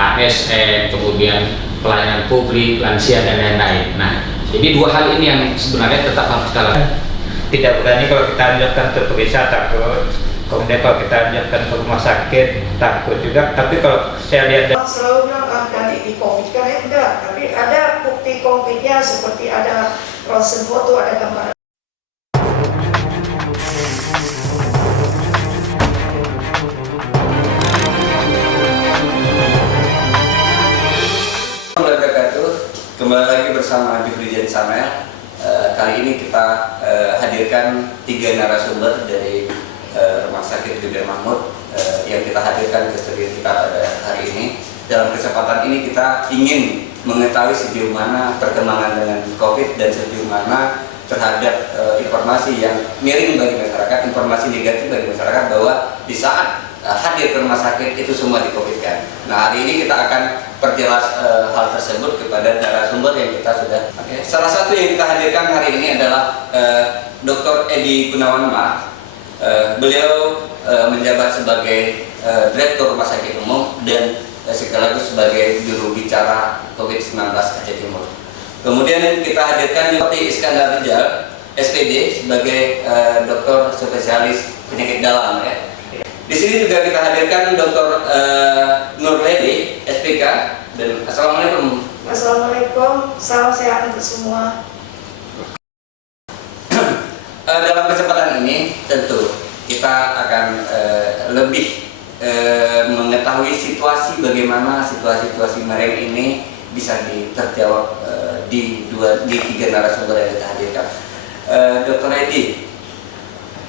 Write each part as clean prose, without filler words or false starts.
ASN, kemudian pelayanan publik, lansia dan lain-lain. Nah, jadi dua hal ini yang sebenarnya tetap harus kita lakukan. Tidak berani kalau kita anjurkan ke periksa, takut. Kemudian kalau kita anjurkan ke rumah sakit, takut juga. Tapi kalau saya lihat selalu bilang nanti di COVID kan ya enggak, tapi ada bukti COVID-nya seperti ada ronsen foto, ada gambar. Kembali lagi bersama Jufrijan Samel. Kali ini kita hadirkan 3 narasumber dari Rumah Sakit Jubir Mahmud yang kita hadirkan ke studio kita pada hari ini. Dalam kesempatan ini kita ingin mengetahui sejauh mana perkembangan dengan COVID dan sejauh mana terhadap informasi yang miring bagi masyarakat, informasi negatif bagi masyarakat bahwa di saat hadir ke rumah sakit itu semua di-COVID-kan. Nah, hari ini kita akan perjelas hal tersebut kepada narasumber yang kita sudah. Salah satu yang kita hadirkan hari ini adalah Dr. Edi Gunawan Ma. Beliau menjabat sebagai Direktur Rumah Sakit Umum dan sekaligus sebagai juru bicara COVID-19 Aceh Timur. Kemudian kita hadirkan Dr. Iskandar Rijal, SPD, sebagai dokter spesialis penyakit dalam ya. Di sini juga kita hadirkan Dr. Nurledi, SPK, dan Assalamualaikum. Assalamualaikum, salam sehat untuk semua. Dalam kesempatan ini tentu kita akan lebih mengetahui situasi bagaimana situasi miring ini bisa terjawab di 3 narasumber yang kita hadirkan. Dr. Edi,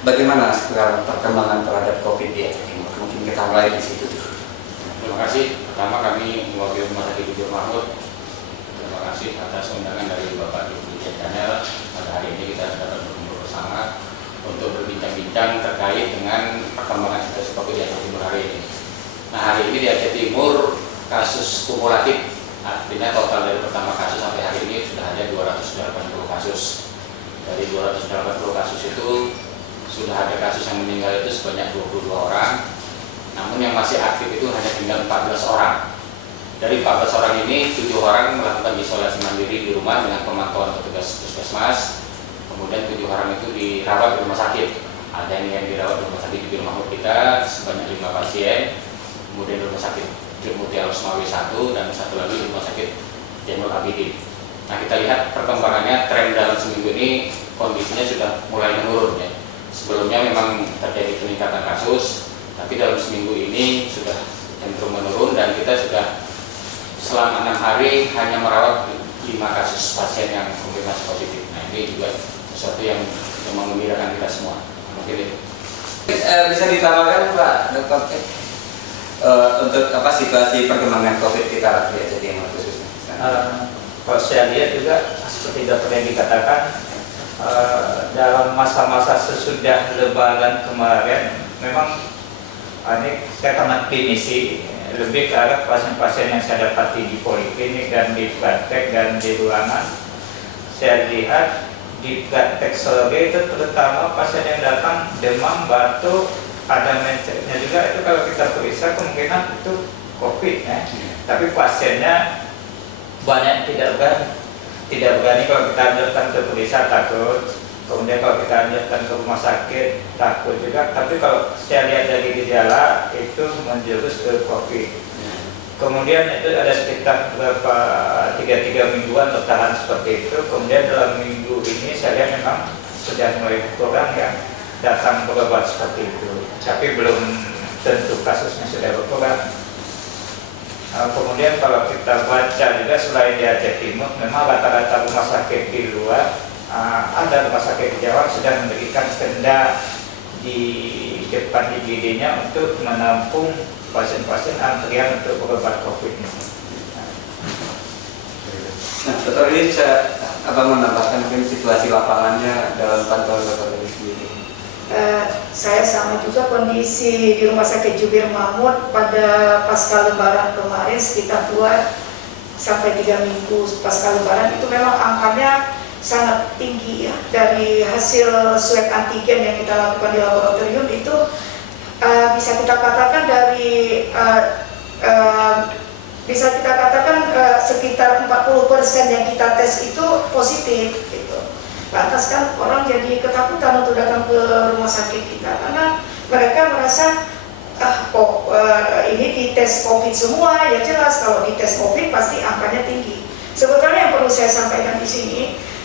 bagaimana sekarang perkembangan terhadap COVID di Aceh Timur? Mungkin kita mulai di situ. Terima kasih. Pertama kami mewakili Rumah Sakit Jubir Mahmud. Terima kasih atas undangan dari Bapak Jufrijan Samel. Pada hari ini kita dapat berkumpul bersama untuk berbincang-bincang terkait dengan perkembangan situasi COVID di Aceh Timur hari ini. Nah, hari ini di Aceh Timur kasus kumulatif, artinya total dari pertama kasus sampai hari ini sudah ada 280 kasus. Dari 280 kasus itu sudah ada kasus yang meninggal itu sebanyak 22 orang, namun yang masih aktif itu hanya tinggal 14 orang. Dari 14 orang ini, 7 orang melakukan isolasi mandiri di rumah dengan pemantauan petugas puskesmas. Kemudian 7 orang itu dirawat di rumah sakit. Ada yang dirawat di rumah sakit Jubir Mahmud kita sebanyak 5 pasien. Kemudian di rumah sakit Muti Al-Usmawi 1 dan satu lagi di rumah sakit Zainul Abidin. Nah, kita lihat perkembangannya, tren dalam seminggu ini kondisinya sudah mulai menurun ya. Sebelumnya memang terjadi peningkatan kasus, tapi dalam seminggu ini sudah cenderung menurun dan kita sudah selama 6 hari hanya merawat 5 kasus pasien yang konfirmasi positif. Nah, ini juga sesuatu yang mengembirakan kita semua. Mungkin itu. Bisa ditambahkan Pak Dr. Untuk situasi perkembangan COVID kita di Aceh Timur khususnya? kalau saya lihat juga seperti dokter yang dikatakan, dalam masa-masa sesudah Lebaran kemarin memang ini saya sangat klinisi, lebih ke arah pasien-pasien yang saya dapati di poliklinik dan di praktek dan di ruangan. Saya lihat di praktek sore itu terutama pasien yang datang demam, batuk, ada menceknya juga, itu kalau kita periksa kemungkinan itu COVID ya. Tapi pasiennya banyak tidak berani kalau kita anjurkan ke periksa, takut. Kemudian kalau kita anjurkan ke rumah sakit, takut juga. Tapi kalau saya lihat dari gejala itu menjurus ke COVID. Kemudian itu ada sekitar berapa 3 mingguan bertahan seperti itu. Kemudian dalam minggu ini saya lihat memang sudah mulai berkurang ya, datang berobat seperti itu. Tapi belum tentu kasusnya sudah berkurang. Kemudian kalau kita baca juga selain di Aceh Timur, memang rata-rata rumah sakit di luar, ada rumah sakit di Jawa sudah memberikan tenda di depan IGD-nya untuk menampung pasien-pasien antrian untuk berobat COVID ini. Nah, dokter ini bisa menambahkan mungkin situasi lapangannya dalam pantauan dokter ini sendiri? Saya sama juga kondisi di Rumah Sakit Jubir Mahmud pada pasca Lebaran kemarin sekitar 2 sampai 3 minggu pasca Lebaran itu memang angkanya sangat tinggi ya. Dari hasil swab antigen yang kita lakukan di laboratorium itu bisa kita katakan dari bisa kita katakan sekitar 40% yang kita tes itu positif gitu. Lantas kan orang jadi ketakutan untuk datang ke rumah sakit kita karena mereka merasa ini dites COVID semua, ya jelas kalau dites COVID pasti angkanya tinggi. Sebetulnya yang perlu saya sampaikan di sini,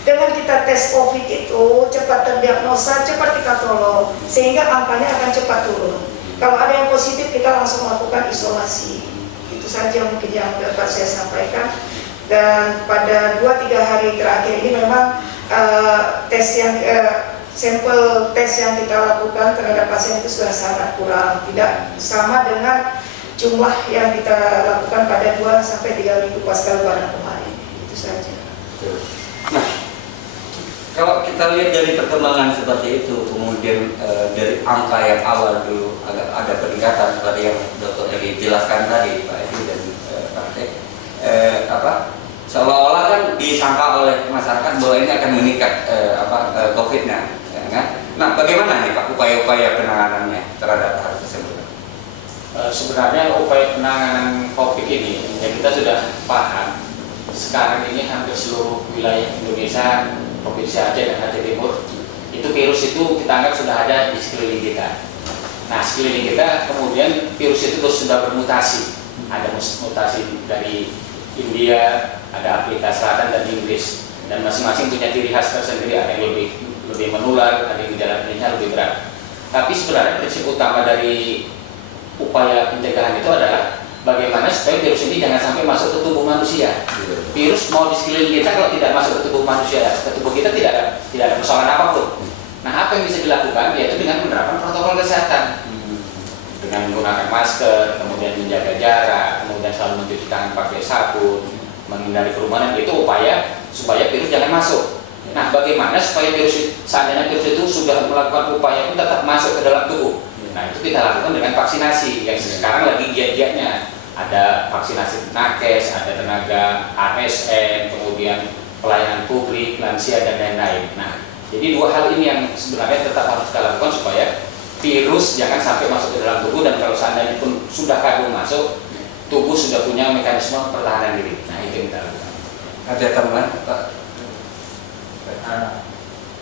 dengan kita tes COVID itu cepat terdiagnosa, cepat kita tolong, sehingga angkanya akan cepat turun. Kalau ada yang positif kita langsung melakukan isolasi. Itu saja mungkin yang dapat saya sampaikan. Dan pada 2-3 hari terakhir ini memang sampel tes yang kita lakukan terhadap pasien itu sudah sangat kurang, tidak sama dengan jumlah yang kita lakukan pada 2-3 minggu pasca lebaran kemarin. Itu saja. Nah, kalau kita lihat dari perkembangan seperti itu, kemudian dari angka yang awal dulu ada peningkatan seperti yang Dr. Eli jelaskan tadi, Pak Edi dan Pak Tek, seolah-olah kan disangka oleh masyarakat bahwa ini akan meningkat COVID-nya. Nah, bagaimana nih Pak upaya-upaya penanganannya terhadap hal tersebut? Sebenarnya upaya penanganan COVID ini, ya kita sudah paham sekarang ini hampir seluruh wilayah Indonesia, Provinsi Aceh dan Aceh Timur, itu virus itu kita anggap sudah ada di sekeliling kita. Nah, sekeliling kita kemudian virus itu terus sudah bermutasi. Ada mutasi dari India, ada Afrika Selatan dan Inggris, dan masing-masing punya ciri khas tersendiri. Ada yang lebih menular, ada yang gejala-gejalanya lebih berat. Tapi sebenarnya prinsip utama dari upaya pencegahan itu adalah bagaimana supaya virus ini jangan sampai masuk ke tubuh manusia. Virus mau di sekeliling kita, kalau tidak masuk ke tubuh manusia, ke tubuh kita tidak ada persoalan apapun. Nah, apa yang bisa dilakukan yaitu dengan menerapkan protokol kesehatan, dengan menggunakan masker, kemudian menjaga jarak, kemudian selalu mencuci tangan pakai sabun, menghindari kerumunan. Itu upaya supaya virus jangan masuk. Nah, bagaimana supaya seandainya virus itu sudah melakukan upaya pun tetap masuk ke dalam tubuh? Nah, itu kita lakukan dengan vaksinasi yang sekarang lagi giat-giatnya. Ada vaksinasi nakes, ada tenaga ASN, kemudian pelayanan publik, lansia dan lain-lain. Nah, jadi 2 hal ini yang sebenarnya tetap harus kita lakukan supaya virus jangan sampai masuk ke dalam tubuh, dan kalau seandainya pun sudah kabur masuk, tubuh sudah punya mekanisme pertahanan diri. Nah, itu yang kita lakukan. Ada tambahan, Pak?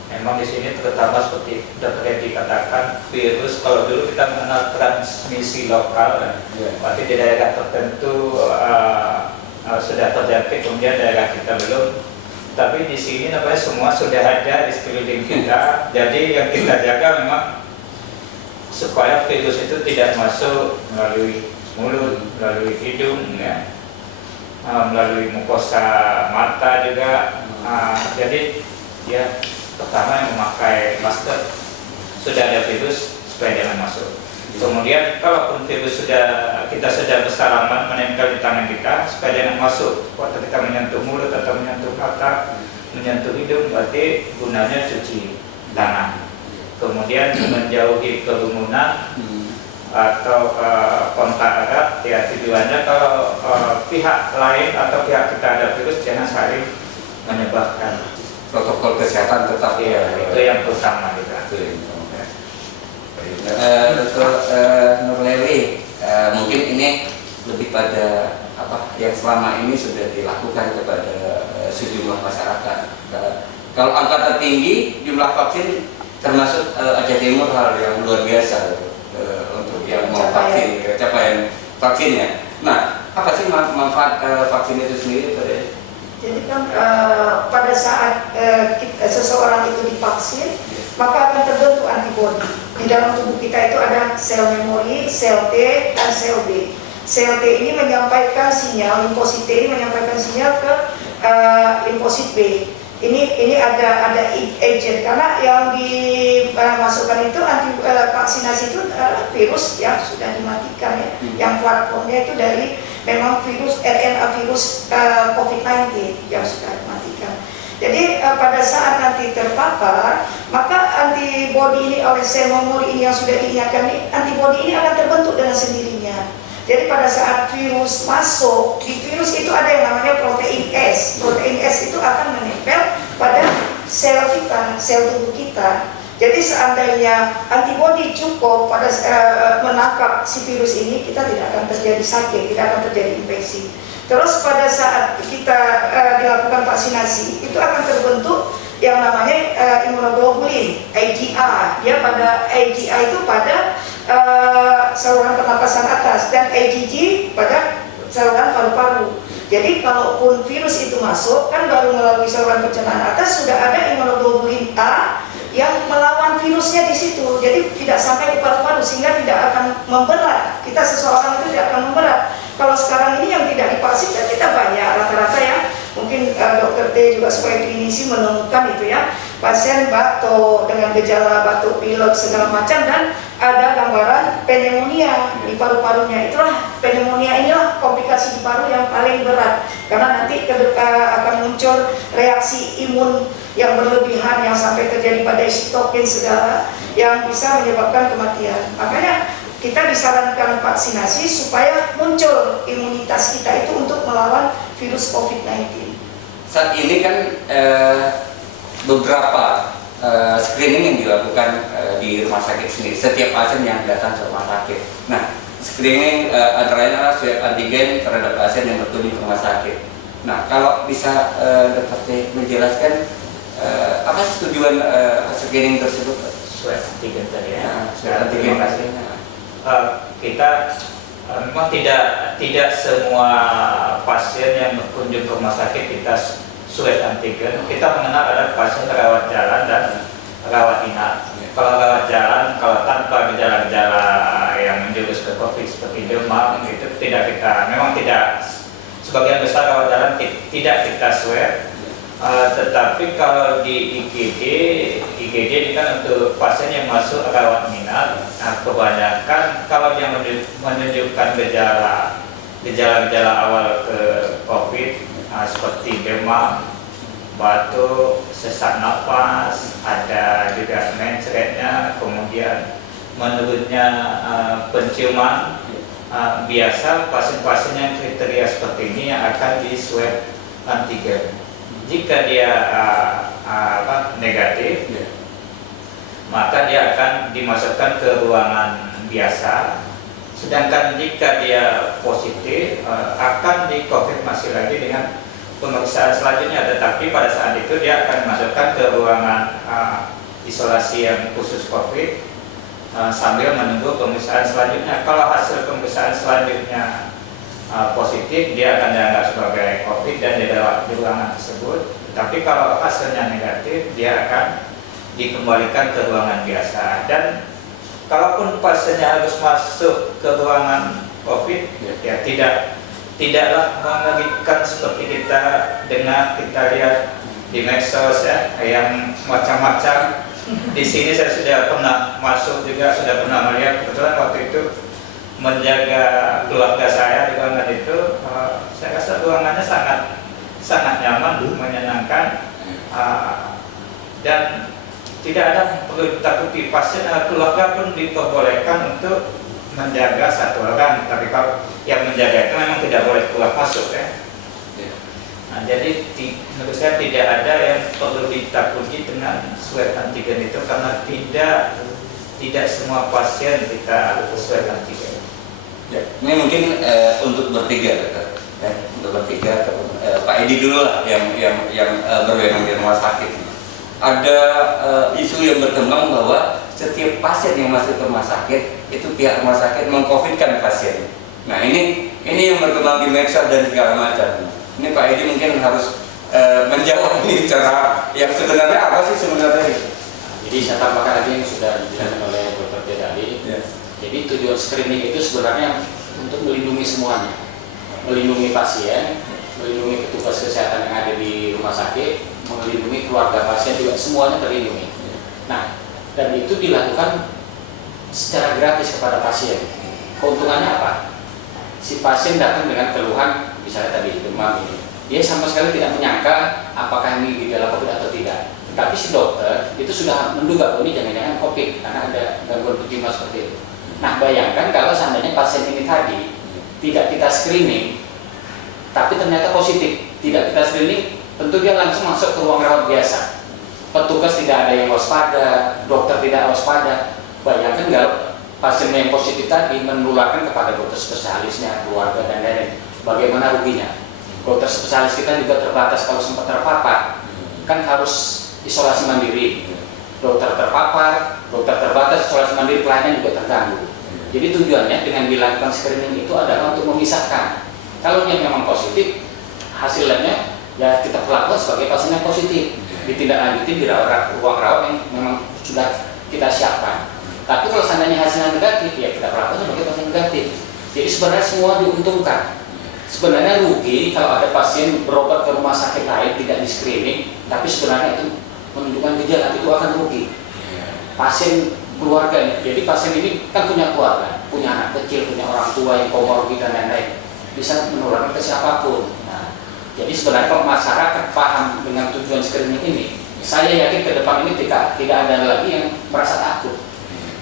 Memang di sini terutama seperti Dr. Edi dikatakan, virus kalau dulu kita mengenal transmisi lokal, berarti di daerah tertentu sudah terjangkit, kemudian daerah kita belum. Tapi di sini namanya semua sudah ada di sekeliling kita. Jadi yang kita jaga memang supaya virus itu tidak masuk melalui mulut, melalui hidung, ya, melalui mukosa mata juga. Jadi ya pertama yang memakai masker, sudah ada virus supaya jangan masuk. Kemudian kalaupun virus kita sudah bersalaman menempel di tangan kita supaya jangan masuk. Waktu kita menyentuh mulut atau menyentuh mata, menyentuh hidung, berarti gunanya cuci tangan. Kemudian menjauhi kerumunan atau kontak erat, ya tujuannya kalau pihak lain atau pihak kita ada virus jangan saling menyebarkan. Protokol kesehatan tetap Ya, itu yang pertama kita. Dr. Nurlewi, mungkin ini lebih pada yang selama ini sudah dilakukan kepada sejumlah masyarakat. Kalau angka tertinggi jumlah vaksin termasuk Aceh Timur hal yang luar biasa untuk yang mau vaksin, capaian vaksinnya. Nah, apa sih manfaat vaksin itu sendiri, Pak? Jadi kan pada saat seseorang itu divaksin, maka akan terbentuk antibodi. Di dalam tubuh kita itu ada sel memori, sel T, dan sel B. Sel T ini menyampaikan sinyal, limfosit T ini menyampaikan sinyal ke limfosit B. Ini ada agent, karena yang dimasukkan itu vaksinasi itu virus yang sudah dimatikan ya, yang platformnya itu dari memang virus RNA virus COVID-19 yang sudah dimatikan. Jadi pada saat nanti terpapar, maka antibodi ini oleh sel memori ini yang sudah diingatkan ini, antibodi ini akan terbentuk dengan sendirinya. Jadi pada saat virus masuk, di virus itu ada yang namanya protein S. Protein S itu akan menempel pada sel kita, sel tubuh kita. Jadi seandainya antibodi cukup pada menangkap si virus ini, kita tidak akan terjadi sakit, tidak akan terjadi infeksi. Terus pada saat kita dilakukan vaksinasi, itu akan terbentuk yang namanya imunoglobulin (IgA). Dia pada IgA itu pada saluran pernapasan atas dan IgG pada saluran paru-paru. Jadi kalaupun virus itu masuk, kan baru melalui saluran pencernaan atas sudah ada imunoglobulin A yang melawan virusnya di situ. Jadi tidak sampai ke paru-paru sehingga tidak akan memberat. Kita seseorang itu tidak akan memberat. Kalau sekarang ini yang tidak divaksin kan kita banyak rata-rata ya. Mungkin dokter T juga sebagai klinisi menemukan itu ya, pasien batuk dengan gejala batuk pilek segala macam dan ada gambaran pneumonia di paru-parunya. Itulah pneumonia, inilah komplikasi di paru yang paling berat karena nanti akan muncul reaksi imun yang berlebihan yang sampai terjadi pada sitokin segala yang bisa menyebabkan kematian. Makanya kita disarankan vaksinasi supaya muncul imunitas kita itu untuk melawan virus COVID-19. Saat ini kan beberapa screening yang dilakukan di rumah sakit sendiri setiap pasien yang datang ke rumah sakit. Nah, screening antara lain adalah swab antigen terhadap pasien yang berkunjung ke rumah sakit. Nah, kalau bisa Dr. menjelaskan apa tujuan screening tersebut? Swab antigen tadi ya. Swab antigen pastinya. Kita memang tidak semua pasien yang berkunjung ke rumah sakit kita swab antigen. Kita mengenal ada pasien rawat jalan dan rawat inap. Kalau rawat jalan, kalau tanpa gejala-gejala yang menjurus ke COVID seperti demam itu tidak sebagian besar rawat jalan tidak kita swab. Tetapi kalau di IGD ini kan untuk pasien yang masuk rawat inap, kebanyakan kalau yang menunjukkan gejala-gejala awal ke COVID seperti demam, batuk, sesak napas, ada juga mencretnya, kemudian menurunnya penciuman. Biasa pasien-pasien yang kriteria seperti ini yang akan di swab antigen. Jika dia negatif, maka dia akan dimasukkan ke ruangan biasa. Sedangkan jika dia positif, akan dikonfirmasi lagi dengan pemeriksaan selanjutnya. Tetapi pada saat itu dia akan dimasukkan ke ruangan isolasi yang khusus COVID sambil menunggu pemeriksaan selanjutnya. Kalau hasil pemeriksaan selanjutnya positif, dia akan dianggap sebagai COVID dan dirawat di ruangan tersebut. Tapi kalau hasilnya negatif, dia akan dikembalikan ke ruangan biasa. Dan kalaupun pasiennya harus masuk ke ruangan COVID, ya tidaklah mengerikan seperti kita dengar, kita lihat di medsos ya, yang macam-macam. Di sini saya sudah pernah masuk juga, sudah pernah melihat. Kebetulan waktu itu menjaga keluarga saya di ruangan itu, saya rasa ruangannya sangat nyaman, menyenangkan, dan tidak ada perlu ditakuti. Pasien keluarga pun diperbolehkan untuk menjaga satu orang, tapi kalau yang menjaga itu memang tidak boleh keluar masuk ya. Nah, jadi menurut saya tidak ada yang perlu ditakuti dengan swab antigen itu karena tidak semua pasien kita swab antigen. Ya, ini mungkin untuk bertiga, dokter. Ya, untuk bertiga, Pak Edi dulu lah yang berwenang di rumah sakit. Ada isu yang berkembang bahwa setiap pasien yang masuk ke rumah sakit itu pihak rumah sakit mengcovidkan pasien. Nah ini yang berkembang di medsos dan segala macam. Ini Pak Edi mungkin harus menjawab ini secara yang sebenarnya apa sih sebenarnya? Jadi saya tambahkan lagi yang sudah dijelaskan oleh Dr. T tadi. Ya. Jadi tujuan screening itu sebenarnya untuk melindungi semuanya, melindungi pasien, melindungi petugas kesehatan yang ada di rumah sakit, melindungi keluarga pasien juga, semuanya terlindungi. Nah, dan itu dilakukan secara gratis kepada pasien. Keuntungannya apa? Si pasien datang dengan keluhan, misalnya tadi demam ini, dia sama sekali tidak menyangka apakah ini gejala COVID atau tidak. Tapi si dokter itu sudah menduga ini jangan-jangan COVID karena ada gangguan penciuman seperti itu. Nah, bayangkan kalau seandainya pasien ini tadi tidak kita screening, tapi ternyata positif, tidak kita screening, tentu dia langsung masuk ke ruang rawat biasa. petugas tidak ada yang waspada, dokter tidak waspada, bayangkan kalau pasien yang positif tadi menularkan kepada dokter spesialisnya, keluarga dan lain-lain, bagaimana ruginya? Dokter spesialis kita juga terbatas, kalau sempat terpapar kan harus isolasi mandiri. Dokter terpapar, dokter terbatas, isolasi mandiri, pelayanan juga terganggu. Jadi tujuannya dengan dilakukan screening itu adalah untuk memisahkan. Kalau dia memang positif, hasilnya ya kita perlakukan sebagai pasien yang positif, ditindaklanjuti di ruang rawat yang memang sudah kita siapkan. Tapi kalau seandainya hasilnya negatif, ya kita perlakukan sebagai pasien negatif. Jadi sebenarnya semua diuntungkan. Sebenarnya rugi kalau ada pasien berobat ke rumah sakit lain tidak di screening, tapi sebenarnya itu menunjukkan gejala, itu akan rugi. Pasien keluarga, jadi pasien ini kan punya keluarga, punya anak kecil, punya orang tua yang komorbid dan lain-lain, bisa menularkan ke siapapun. Nah, jadi sebenarnya kalau masyarakat paham dengan tujuan screening ini, saya yakin ke depan ini tidak ada lagi yang merasa takut.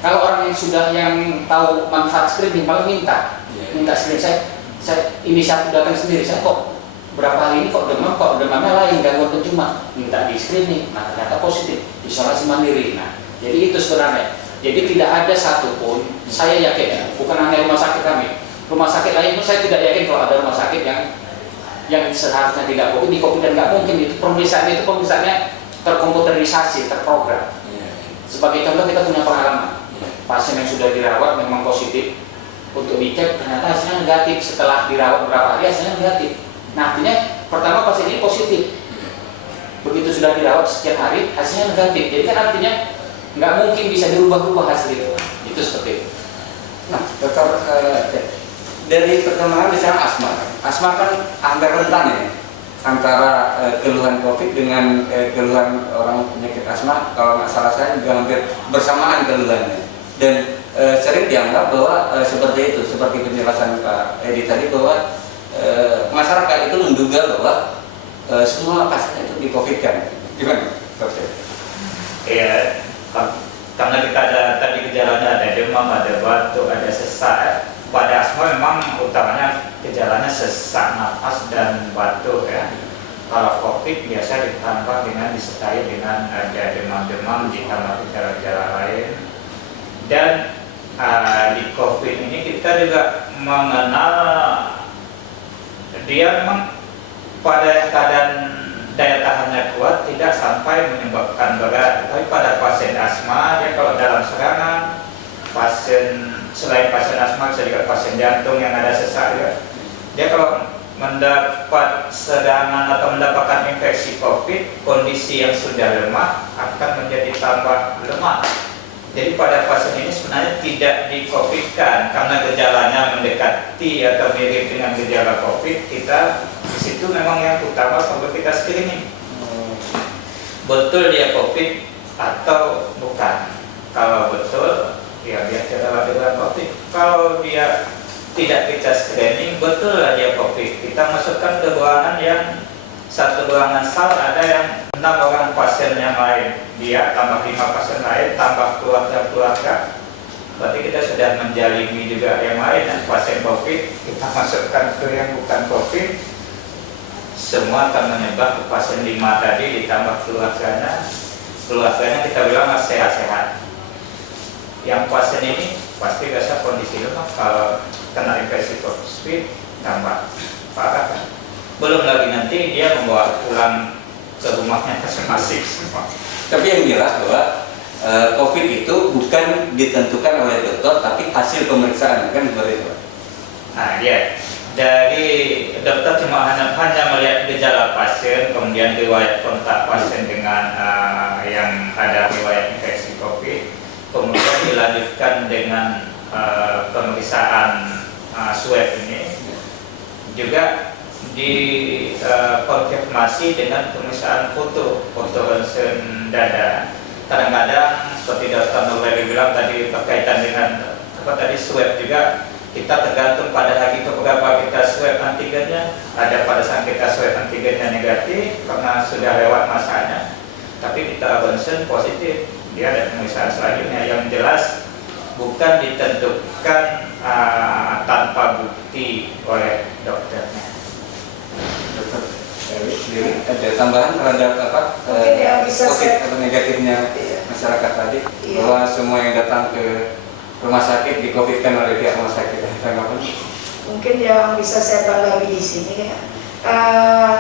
Kalau orang yang sudah yang tahu manfaat screening, malah minta screening. Saya inisiatif datang sendiri, saya kok berapa hari ini kok demamnya lain, gangguan penciuman, minta di screening, nah ternyata positif, isolasi mandiri. Nah, jadi itu sebenarnya. Jadi tidak ada satupun, saya yakin, bukan hanya rumah sakit kami, rumah sakit lain pun saya tidak yakin kalau ada rumah sakit yang seharusnya tidak COVID dan nggak mungkin itu pemeriksaannya terkomputerisasi, terprogram. Sebagai contoh kita punya pengalaman, pasien yang sudah dirawat memang positif. Untuk dicek ternyata hasilnya negatif, setelah dirawat beberapa hari hasilnya negatif. Nah artinya pertama pasien ini positif, begitu sudah dirawat sekian hari hasilnya negatif. Jadi kan artinya nggak mungkin bisa dirubah-rubah hasil itu seperti itu. Nah, dokter, dari perkembangan misalnya asma kan hampir rentan ya antara keluhan COVID dengan keluhan orang penyakit asma. Kalau nggak salah saya juga hampir bersamaan keluhannya. Dan sering dianggap bahwa seperti itu, seperti penjelasan Pak Edi tadi, bahwa masyarakat itu menduga bahwa semua pasien itu di-COVID-kan. Gimana? Oke. Ya, karena kita ada tadi gejalanya, ada demam, ada batuk, ada sesak. Pada asma memang utamanya gejalanya sesak napas dan batuk ya. Kalau COVID biasa ditambah dengan disertai dengan ada demam-demam, ditambah gejala-gejala lain. Dan di COVID ini kita juga mengenal dia memang pada keadaan daya tahannya kuat, tidak sampai menyebabkan berat. Tapi pada pasien asma, dia kalau dalam serangan, selain pasien asma bisa juga pasien jantung yang ada sesak juga. Dia kalau mendapat serangan atau mendapatkan infeksi COVID, kondisi yang sudah lemah akan menjadi tambah lemah. Jadi pada pasien ini sebenarnya tidak di-COVID-kan karena gejalanya mendekati atau mirip dengan gejala COVID. Kita di situ memang yang utama kalau kita screening betul dia COVID atau bukan. Kalau betul, ya dia adalah dengan COVID. Kalau dia tidak kita screening, betul lah dia COVID. Kita masukkan ke ruangan yang satu ruangan sal ada yang 6 orang pasien yang lain, dia tambah 5 pasien lain, tambah keluarga-keluarga, berarti kita sudah menjalimi juga yang lain. Dan pasien COVID kita masukkan ke yang bukan COVID, semua akan menyebar ke pasien 5 tadi ditambah keluarganya kita bilang sehat-sehat. Yang pasien ini pasti biasa kondisi lemah, kalau kena infeksi COVID tambah parah kan. Belum lagi nanti dia membawa pulang ke rumahnya masing-masing. Tapi yang jelas bahwa COVID itu bukan ditentukan oleh dokter, tapi hasil pemeriksaan, kan seperti itu. Nah, ya, dari dokter cuma hanya melihat gejala pasien, kemudian riwayat kontak pasien dengan yang ada riwayat infeksi COVID, kemudian dilanjutkan dengan pemeriksaan swab ini, juga dikonfirmasi dengan pemeriksaan foto ronsen dada. Kadang-kadang seperti Dr. Nurweli bilang tadi berkaitan dengan swab juga, kita tergantung pada hari keberapa kita swab antigennya. Ada pada saat kita swab antigennya negatif karena sudah lewat masanya, tapi kita ronsen positif, dia ada pemeriksaan selanjutnya. Yang jelas bukan ditentukan tanpa bukti oleh dokternya. Dokter sendiri ada tambahan terhadap apa Mungkin yang bisa COVID saya- atau negatifnya Iya. masyarakat tadi, Iya. bahwa semua yang datang ke rumah sakit di-COVID-kan oleh pihak rumah sakit. Tanggapan? Mungkin yang bisa saya tanggapi di sini ya,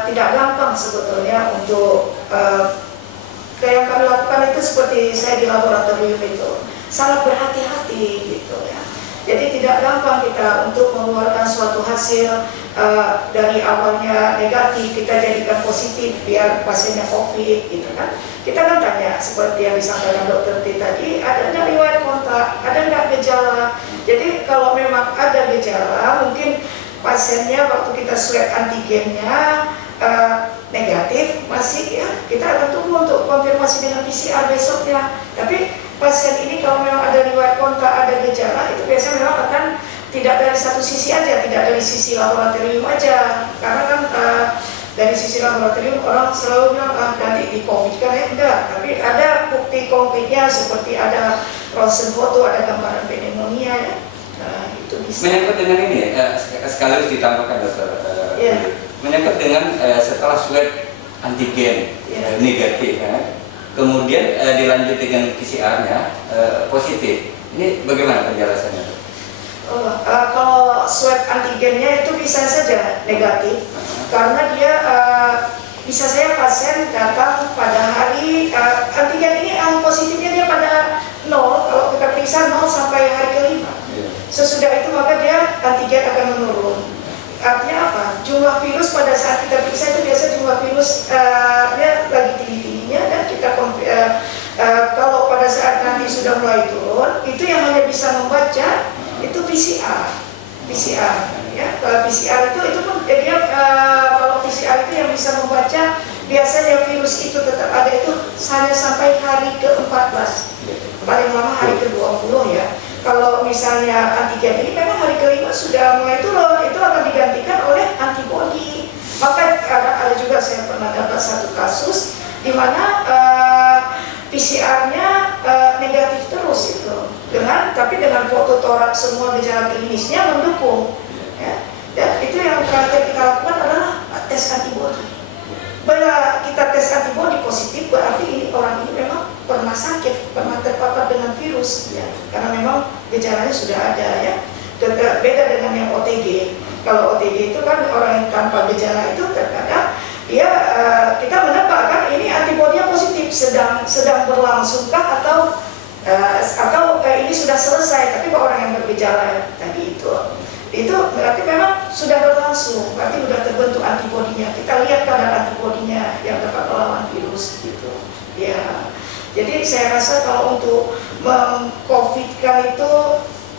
tidak gampang sebetulnya untuk yang kami lakukan itu seperti saya di laboratorium itu sangat berhati-hati gitu ya. Jadi tidak gampang kita untuk mengeluarkan suatu hasil dari awalnya negatif kita jadikan positif biar pasiennya COVID gitu kan. Kita kan tanya seperti yang disampaikan Dokter T tadi, ada nggak riwayat kontak, ada nggak gejala. Jadi kalau memang ada gejala, mungkin pasiennya waktu kita swab antigennya negatif, masih ya kita akan tunggu untuk konfirmasi dengan PCR besoknya. Tapi pasien ini kalau memang ada riwayat kontak, ada gejala, itu biasanya memang akan tidak dari satu sisi aja, tidak dari sisi laboratorium aja. Karena kan dari sisi laboratorium orang selalu bilang nanti di COVID kan ya, enggak. Tapi ada bukti konkretnya seperti ada ronsen foto, ada gambaran pneumonia ya. Nah, itu bisa. Menyangkut dengan ini sekaligus ditambahkan Dokter. Iya. Menyangkut dengan setelah swab antigen Iya. negatif, kemudian dilanjut dengan PCR-nya positif. Ini bagaimana penjelasannya? Kalau swab antigennya itu bisa saja negatif karena dia bisa saya pasien datang pada hari antigen ini yang positifnya dia pada 0, kalau kita periksa 0 sampai hari kelima. Sesudah itu maka dia antigen akan menurun. Artinya apa? Jumlah virus pada saat kita periksa itu biasa jumlah virus dia lagi tinggi-tingginya dan kita kalau pada saat nanti sudah mulai turun itu yang hanya bisa membaca itu PCR ya. PCR itu pun dia kalau PCR itu yang bisa membaca biasanya virus itu tetap ada itu hanya sampai hari ke-14, paling lama hari ke-20 ya. Kalau misalnya antigen ini memang hari kelima sudah mulai turun, itu akan digantikan oleh antibodi. Maka ada juga saya pernah dapat satu kasus di mana PCR-nya negatif terus itu, tapi dengan foto toraks semua gejala klinisnya mendukung. Ya. Dan itu yang terakhir kita lakukan adalah tes antibodi. Bila kita tes antibodi positif, berarti ini orang ini memang pernah sakit, pernah terpapar dengan virus, ya. Karena memang gejalanya sudah ada ya. Beda dengan yang OTG. Kalau OTG itu kan orang yang tanpa gejala itu terkadang dia kita menebak kan ini antibodinya positif, sedang berlangsungkah atau ini sudah selesai. Tapi kalau orang yang bergejala tadi itu berarti memang sudah berlangsung, berarti sudah terbentuk antibodinya. Kita lihat kadar antibodinya yang dapat melawan virus gitu. Ya, jadi saya rasa kalau untuk meng-COVID-kan itu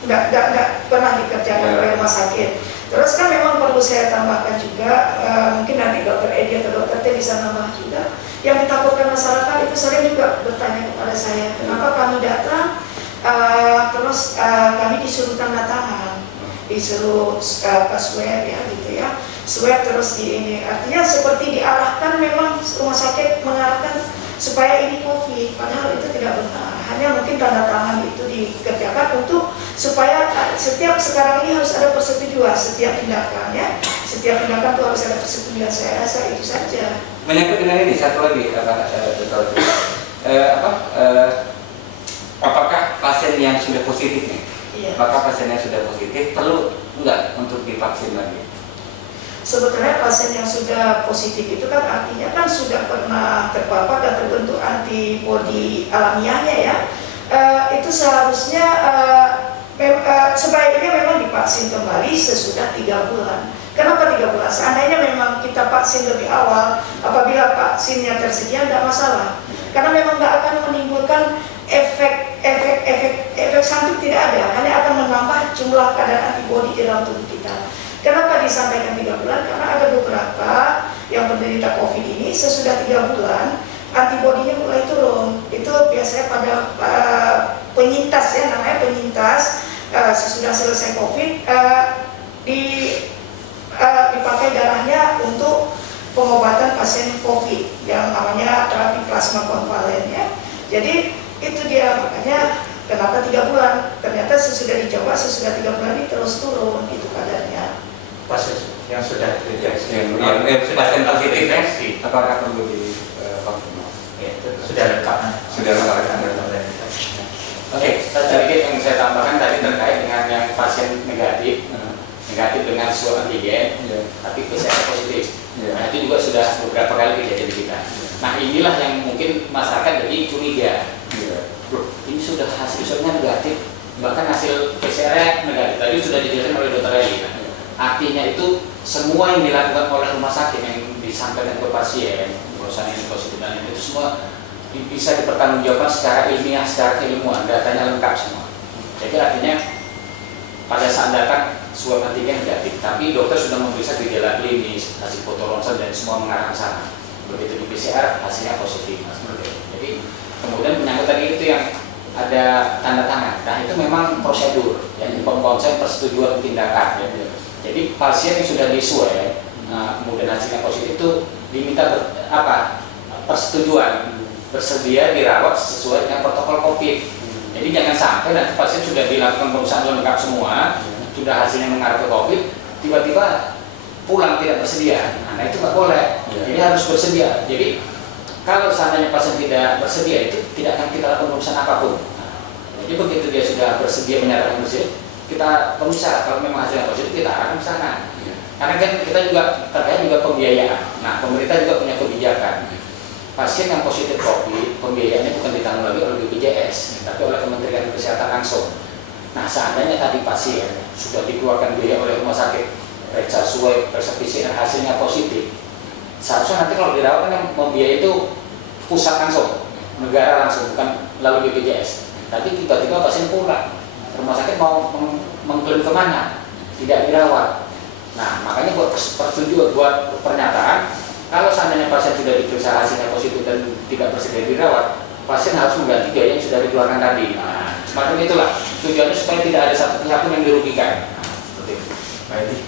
nggak pernah dikerjakan oleh rumah sakit. Terus kan memang perlu saya tambahkan juga, mungkin nanti Dokter Edi atau Dokter T bisa nambah juga. Yang ditakutkan masyarakat itu sering juga bertanya kepada saya, kenapa kami datang, terus kami disuruh tanda tangan, disuruh swab ya gitu ya, swab terus di ini. Artinya seperti diarahkan, memang rumah sakit mengarahkan supaya ini COVID, padahal itu tidak benar. Hanya mungkin tanda tangan itu dikerjakan untuk supaya setiap sekarang ini harus ada persetujuan setiap tindakan ya. Setiap tindakan itu harus ada persetujuan. Saya rasa itu saja. Menyangkut dengan ini satu lagi apakah pasien yang sudah positif nih? Iya. Apakah pasien yang sudah positif perlu enggak untuk divaksin lagi? Sebetulnya pasien yang sudah positif itu kan artinya kan sudah pernah terpapar dan terbentuk antibodi alamiahnya ya. Itu seharusnya sebaiknya memang divaksin kembali sesudah 3 bulan. Kenapa 3 bulan? Seandainya memang kita vaksin lebih awal, apabila vaksinnya tersedia tidak masalah. Karena memang tidak akan menimbulkan efek samping, tidak ada, hanya akan menambah jumlah kadar antibodi di dalam tubuh kita. Kenapa disampaikan 3 bulan? Karena ada beberapa yang penderita COVID ini sesudah 3 bulan antibodinya mulai turun. Itu biasanya pada penyintas ya, namanya penyintas sesudah selesai COVID dipakai darahnya untuk pengobatan pasien COVID yang namanya terapi plasma konvalen ya. Jadi itu dia makanya kenapa 3 bulan? Ternyata sesudah dicoba sesudah 3 bulan ini terus turun itu kadarnya. Pas yang sudah terdeteksi, pasien positif terdeteksi. apakah perlu dikonfirmasi? Ya, itu sudah lengkap. Sudah lengkap. Oke, sedikit yang saya tambahkan tadi terkait dengan yang pasien negatif dengan swab antigen, tapi PCR positif. Nah, itu juga sudah beberapa kali kejadian di kita. Nah, inilah yang mungkin masyarakat jadi curiga. Bro, ini sudah hasil swabnya negatif, bahkan hasil PCR negatif. Tadi sudah dijelaskan oleh Dr. Eli. Artinya itu semua yang dilakukan oleh rumah sakit yang disampaikan ke pasien, bahwasanya ini positif dan itu semua bisa dipertanggungjawabkan secara ilmiah, secara keilmuan, datanya lengkap semua. Jadi artinya pada saat datang swab antigen negatif, tapi dokter sudah memeriksa gejala klinis, hasil foto ronsen dan semua mengarah ke sana. Begitu di PCR hasilnya positif, seperti itu. Jadi kemudian menyangkut tadi itu yang ada tanda tangan. Nah itu memang prosedur, yang konsen persetujuan tindakan. Jadi pasien yang sudah diswab, kemudian hasilnya positif itu diminta persetujuan bersedia dirawat sesuai dengan protokol COVID. Jadi jangan sampai nanti pasien sudah dilakukan pemeriksaan lengkap semua, sudah hasilnya mengarah ke COVID, tiba-tiba pulang tidak bersedia. Nah itu nggak boleh. Jadi harus bersedia. Jadi kalau seandainya pasien tidak bersedia itu tidak akan kita lakukan pemeriksaan apapun. Jadi begitu dia sudah bersedia menyatakan bersedia, kita pemirsa kalau memang hasilnya positif kita akan ke sana. Karena kan kita juga terkait juga pembiayaan. Nah pemerintah juga punya kebijakan. Pasien yang positif COVID, pembiayaannya bukan ditanggung lagi oleh BPJS, tapi oleh Kementerian Kesehatan langsung. Nah, seandainya tadi pasien sudah dikeluarkan biaya oleh rumah sakit, periksa swab, periksa PCR hasilnya positif, seharusnya nanti kalau dirawat kan yang membiayai itu pusat langsung, negara langsung, bukan lalu BPJS. Tapi tiba-tiba pasien pulang, rumah sakit mau mengklaim kemana? Tidak dirawat. Nah, makanya buat persetujuan, buat pernyataan. Kalau seandainya pasien sudah diperiksa hasilnya positif dan tidak bersedia dirawat, pasien harus mengganti biaya yang sudah dikeluarkan tadi. Nah, semacam itulah tujuannya supaya tidak ada satu pihak pun yang dirugikan. Seperti itu. Baik,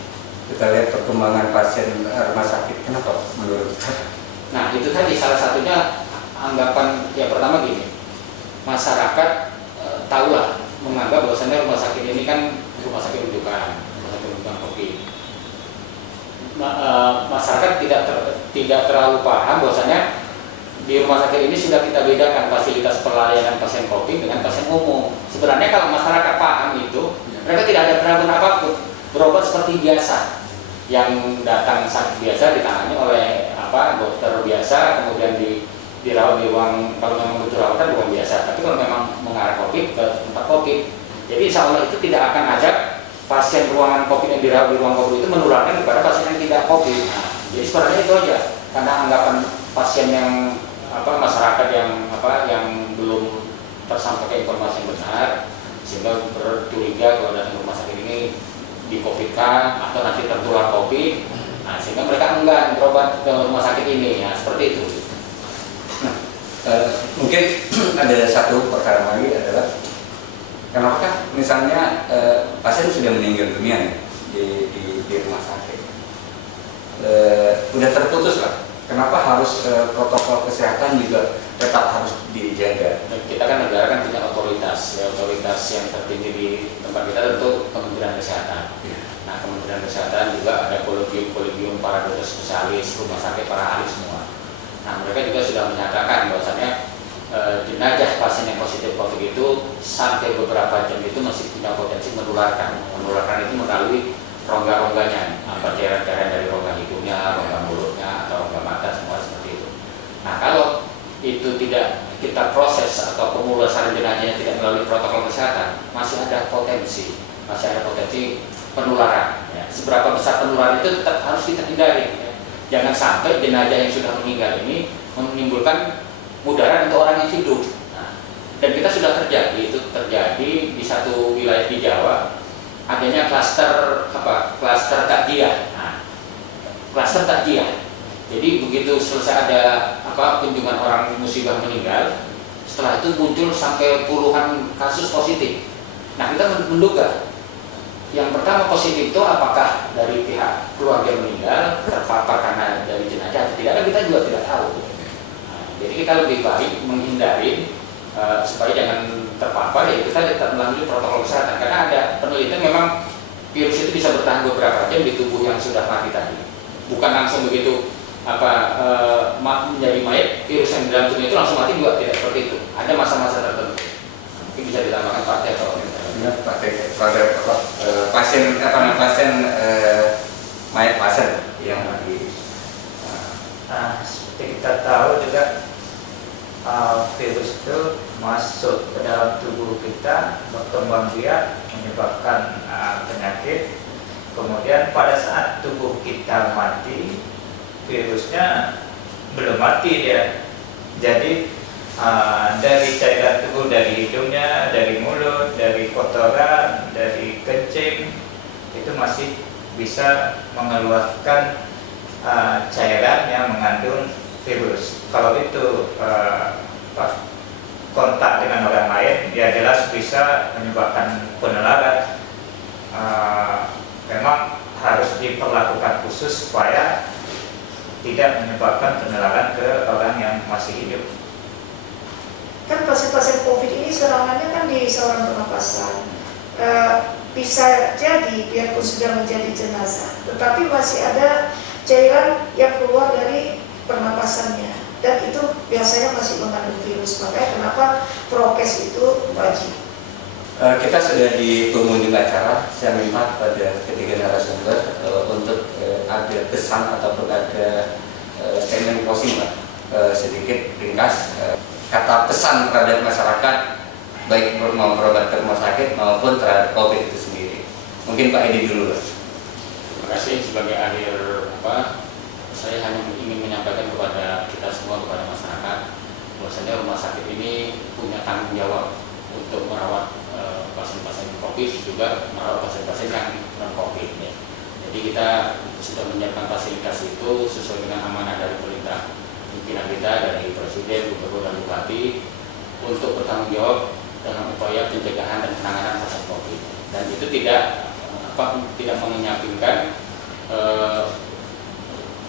kita lihat perkembangan pasien rumah sakit. Kenapa menurut kita? Nah, itu tadi salah satunya anggapan ya pertama gini, masyarakat tahulah menganggap bahwasannya rumah sakit ini kan rumah sakit rujukan, COVID. Masyarakat tidak terlalu paham bahwasanya di rumah sakit ini sudah kita bedakan fasilitas pelayanan pasien COVID dengan pasien umum. Sebenarnya kalau masyarakat paham itu, mereka tidak ada keraguan apapun, berobat seperti biasa. Yang datang sakit biasa ditangani oleh dokter biasa, kemudian dirawat di ruang, kalau memang butuh rawatan ruang biasa. Tapi kalau memang mengarah COVID ke tempat COVID, jadi insya Allah itu tidak akan ada pasien ruangan COVID yang dirawat di ruang COVID itu menularkan kepada pasien yang tidak COVID. Nah, jadi sebenarnya itu aja, karena anggapan pasien yang masyarakat yang belum tersampaikan informasi yang benar, sehingga bercuriga kalau datang ke rumah sakit ini di COVID-kan atau nanti tertular COVID. Nah, sehingga mereka enggan berobat ke rumah sakit ini. Ya, seperti itu. Nah, mungkin ada satu perkara lagi adalah kenapa misalnya pasien sudah meninggal dunia di rumah sakit, udah terputus lah. Kenapa harus protokol kesehatan juga tetap harus dijaga? Kita kan negara kan punya otoritas, ya, otoritas yang tertinggi di tempat kita tentu Kementerian Kesehatan. Nah, Kementerian Kesehatan juga ada kolegium para dokter spesialis, rumah sakit para ahli semua. Nah, mereka juga sudah menyatakan bahwasannya jenazah pasien yang positif COVID itu sampai beberapa jam itu masih punya potensi menularkan. Menularkan itu melalui rongga-rongganya, cairan-cairan dari rongga hidungnya, rongga mulutnya, atau rongga mata, semua seperti itu. Nah, kalau itu tidak kita proses atau pemulasaran jenazahnya tidak melalui protokol kesehatan, masih ada potensi penularan. Ya. Seberapa besar penularan itu tetap harus kita hindari. Ya. Jangan sampai jenazah yang sudah meninggal ini menimbulkan mudarat untuk orang yang hidup. Nah, dan kita sudah terjadi di satu wilayah di Jawa, adanya klaster takjiah. Nah, klaster takjiah. Jadi begitu selesai ada kunjungan orang musibah meninggal, setelah itu muncul sampai puluhan kasus positif. Nah, kita menduga yang pertama positif itu apakah dari pihak keluarga meninggal terpapar karena dari jenazah atau tidak, kan kita juga tidak tahu. Jadi kita lebih baik menghindari supaya jangan terpapar, ya kita tetap melalui protokol kesehatan. Karena ada penelitian memang virus itu bisa bertahan beberapa jam di tubuh yang sudah mati tadi. Bukan langsung begitu menjadi mayat, virus yang di dalam tubuh itu langsung mati juga, tidak seperti itu. Ada masa-masa tertentu. Mungkin bisa ditambahkan Pak Teh kalau Ya, pada pasien mayat pasien yang lagi. Nah, seperti kita tahu juga virus itu masuk ke dalam tubuh kita, berkembang biak, menyebabkan penyakit. Kemudian pada saat tubuh kita mati, virusnya belum mati dia. Jadi dari cairan tubuh, dari hidungnya, dari mulut, dari kotoran, dari kencing, itu masih bisa mengeluarkan cairan yang mengandung virus. Kalau itu kontak dengan orang lain, ya jelas bisa menyebabkan penularan. Memang harus diperlakukan khusus supaya tidak menyebabkan penularan ke orang yang masih hidup. Kan pasien-pasien COVID ini serangannya kan di saluran pernapasan. Bisa jadi biarpun sudah menjadi jenazah, tetapi masih ada cairan yang keluar dari pernapasannya, dan itu biasanya masih mengandung virus. Makanya kenapa prokes itu wajib. Kita sudah di pengunjung acara. Saya minta pada ketiga narasumber untuk ada pesan ataupun ada statement closing, Pak. Sedikit ringkas, kata pesan terhadap masyarakat, baik mau berobat ke rumah sakit maupun terhadap COVID itu sendiri. Mungkin Pak Edi dulu, Pak. Terima kasih. Sebagai akhir saya hanya ingin menyampaikan kepada kita semua, kepada masyarakat, bahwasanya rumah sakit ini punya tanggung jawab untuk merawat pasien-pasien COVID, juga merawat pasien-pasien yang non-COVID. Ya. Jadi kita sudah menyiapkan fasilitas itu sesuai dengan amanah dari perintah pimpinan kita, dari Presiden, Gubernur, dan Bupati, untuk bertanggung jawab dengan upaya pencegahan dan penanganan pasien COVID. Dan itu tidak menyampingkan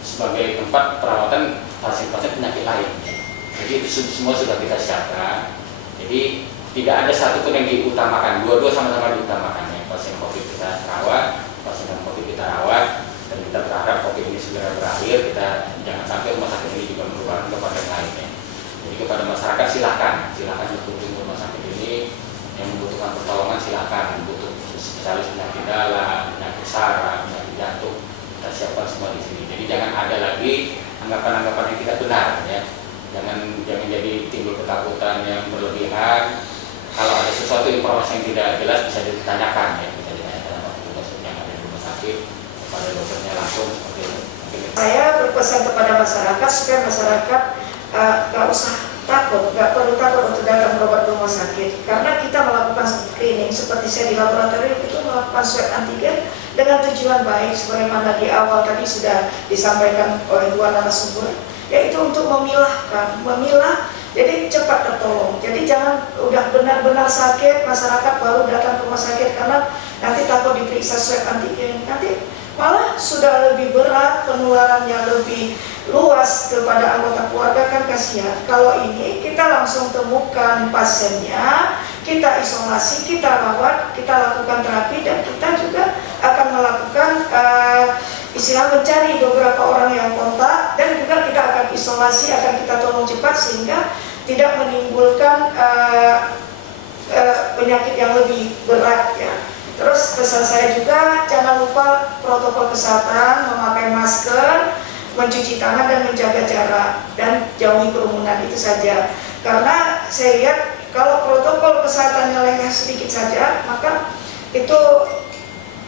sebagai tempat perawatan pasien-pasien penyakit lain. Jadi itu semua sudah kita siapkan. Jadi tidak ada satupun yang diutamakan, dua-dua sama-sama diutamakan. Ya. Pasien COVID kita rawat, pasien COVID kita rawat, dan kita berharap COVID ini segera berakhir. Kita jangan sampai rumah sakit ini juga menularkan kepada yang lainnya. Jadi kepada masyarakat silakan berkunjung ke rumah sakit ini, yang membutuhkan pertolongan silakan, butuh spesialis penyakit dalam, penyakit saraf, penyakit jantung, kita siapkan semua di sini. Jadi jangan ada lagi anggapan-anggapan yang tidak benar, ya. Jangan jadi timbul ketakutan yang berlebihan. Kalau ada sesuatu informasi yang tidak jelas bisa ditanyakan, ya, bisa ditanyakan sama petugas yang ada di rumah sakit, kepada dokternya langsung seperti itu. Saya berpesan kepada masyarakat supaya masyarakat nggak usah takut, nggak perlu takut untuk datang berobat ke rumah sakit, karena kita melakukan screening seperti saya di laboratorium itu melakukan swab antigen dengan tujuan baik, sebagaimana di awal tadi sudah disampaikan oleh dua narasumber, yaitu untuk memilah, jadi cepat tertolong. Jadi jangan udah benar-benar sakit masyarakat baru datang ke rumah sakit, karena nanti takut diperiksa swab antigen, nanti malah sudah lebih berat, penularannya lebih luas kepada anggota keluarga, kan kasihan. Kalau ini kita langsung temukan pasiennya, kita isolasi, kita rawat, kita lakukan terapi, dan kita juga akan melakukan mencari beberapa orang yang kontak, dan juga kita akan isolasi, akan kita tolong cepat sehingga tidak menimbulkan penyakit yang lebih berat, ya. Terus pesan saya juga, jangan lupa protokol kesehatan, memakai masker, mencuci tangan, dan menjaga jarak, dan jauhi kerumunan, itu saja. Karena saya lihat kalau protokol kesehatannya lengah sedikit saja, maka itu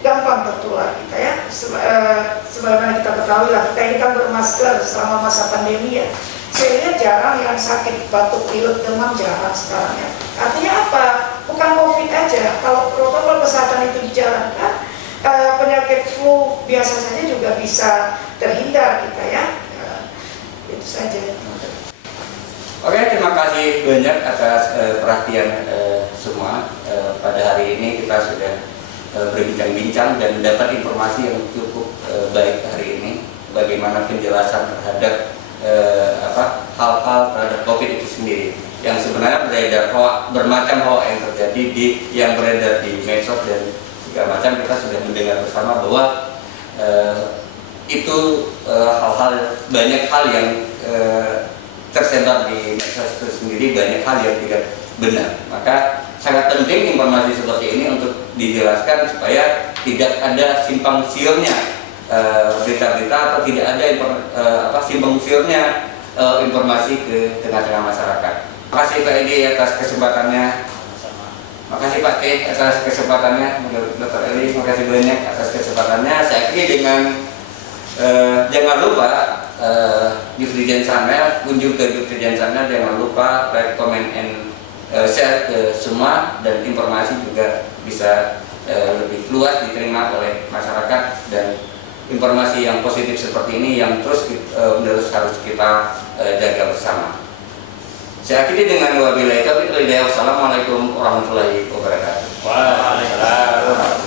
gampang tertular kita, ya. Sebagaimana kita ketahui lah, kita ini kan bermasker selama masa pandemi, ya. Saya lihat jarang yang sakit batuk, pilek, demam, jarang sekarang, ya. Artinya apa? Bukan COVID aja. Kalau protokol kesehatan itu dijalankan, penyakit flu biasa saja juga bisa terhindar kita, ya. Itu saja. Oke, terima kasih banyak atas perhatian semua. Pada hari ini kita sudah berbincang-bincang dan mendapat informasi yang cukup baik hari ini. Bagaimana penjelasan terhadap hal-hal terhadap COVID itu sendiri, yang sebenarnya beredar bermacam hal yang terjadi yang beredar di medsos dan segala macam, kita sudah mendengar bersama bahwa itu banyak hal yang tersebar di medsos itu sendiri, banyak hal yang tidak benar. Maka sangat penting informasi seperti ini untuk dijelaskan supaya tidak ada simpang siurnya berita-berita, atau tidak ada simpang siurnya informasi ke tengah-tengah masyarakat. Terima kasih Pak Edi atas kesempatannya. Terima kasih Pak T atas kesempatannya. Dr. Eli, terima kasih banyak atas kesempatannya. Saya kira dengan jangan lupa Jufrijen Channel, kunjung ke Jufrijen Channel, jangan lupa like, comment, and share ke semua, dan informasi juga bisa lebih luas diterima oleh masyarakat, dan informasi yang positif seperti ini yang terus menerus harus kita jaga bersama. Saya akhiri dengan wabillahi taufiq wal hidayah. Wassalamualaikum warahmatullahi wabarakatuh. Waalaikumsalam.